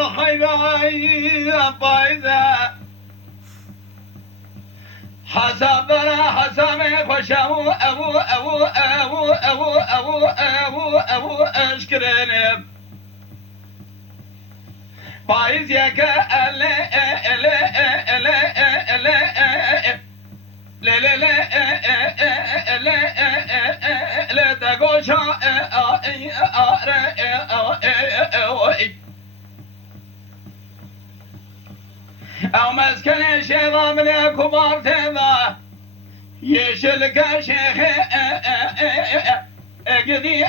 الحناية بايزة حسابنا حسابي خشابو أبو أشكرني بايز يك لا تقول شا أو مسكن شيخ من كبار تذا يشلك شيخ أقدي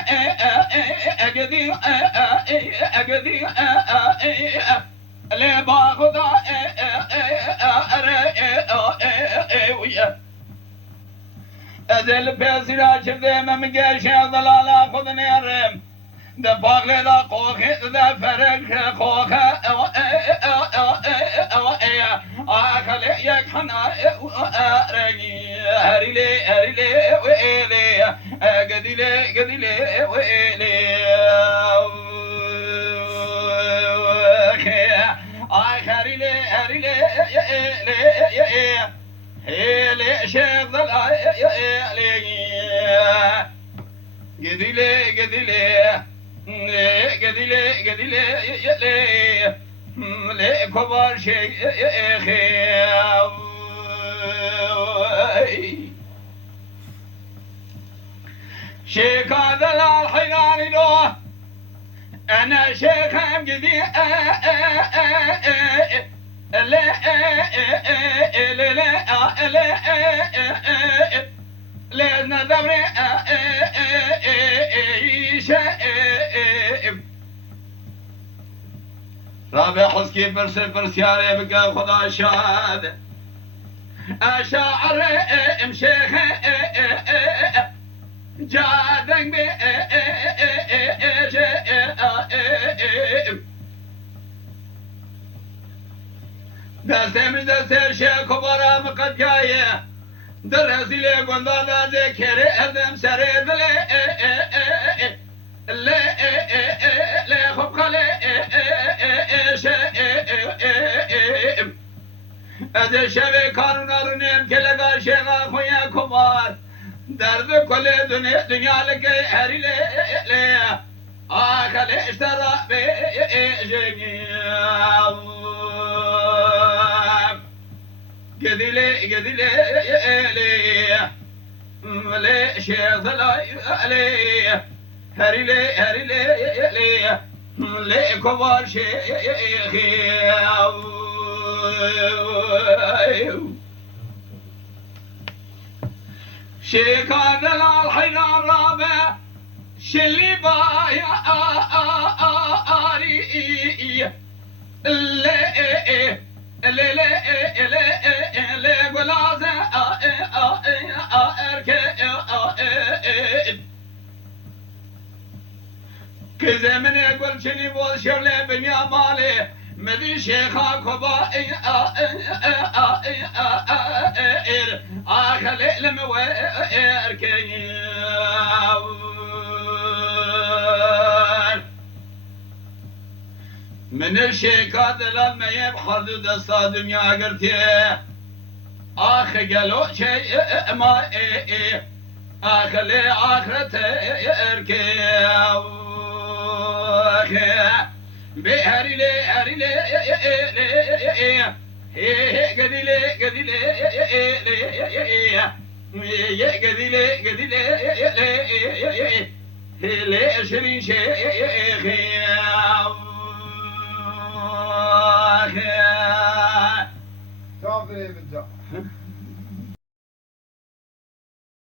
اللي باخذ أزل بيسيرا شفذي من قيش ضلال خذني الرم دفاق لذا قوخي ذا فرق خوخة أخلي يكحنا أرقي هريلي وإلي قديلي وإلي هيلي شيخ ضلالي قديلي لي كبار شيخي شيخ هذا الحنان له أنا شيخ قدي لأن دبري رابع حسكي برسياري بقى خدا شاد أشاعر شيخ جادن بي دستي شيخ كبرى مقد جاية درسي لي قندا دا ذكر أدم سريد لي خب خلي أدي شبي كانون أرنيم كلغا شيخا خويا كبار درد كل دنيا لكي هري لي آخلي اشترى بيجي قديلي لي شيخ ضلالي هري لي لي كبار شيخي شيخ هذا الحنان رابع شلي بايا آري لي قلازة كذا من يقول شني بول شغلة بنيا مالي مدي شيخا كبائي آخلي لمويركي من الشيكات لما يبحر دستا دنيا قرتي آخ قالوا شيء ما آخلي آخرتي اركي بهري لي لي شرين شيخي تعرف ليه بنجا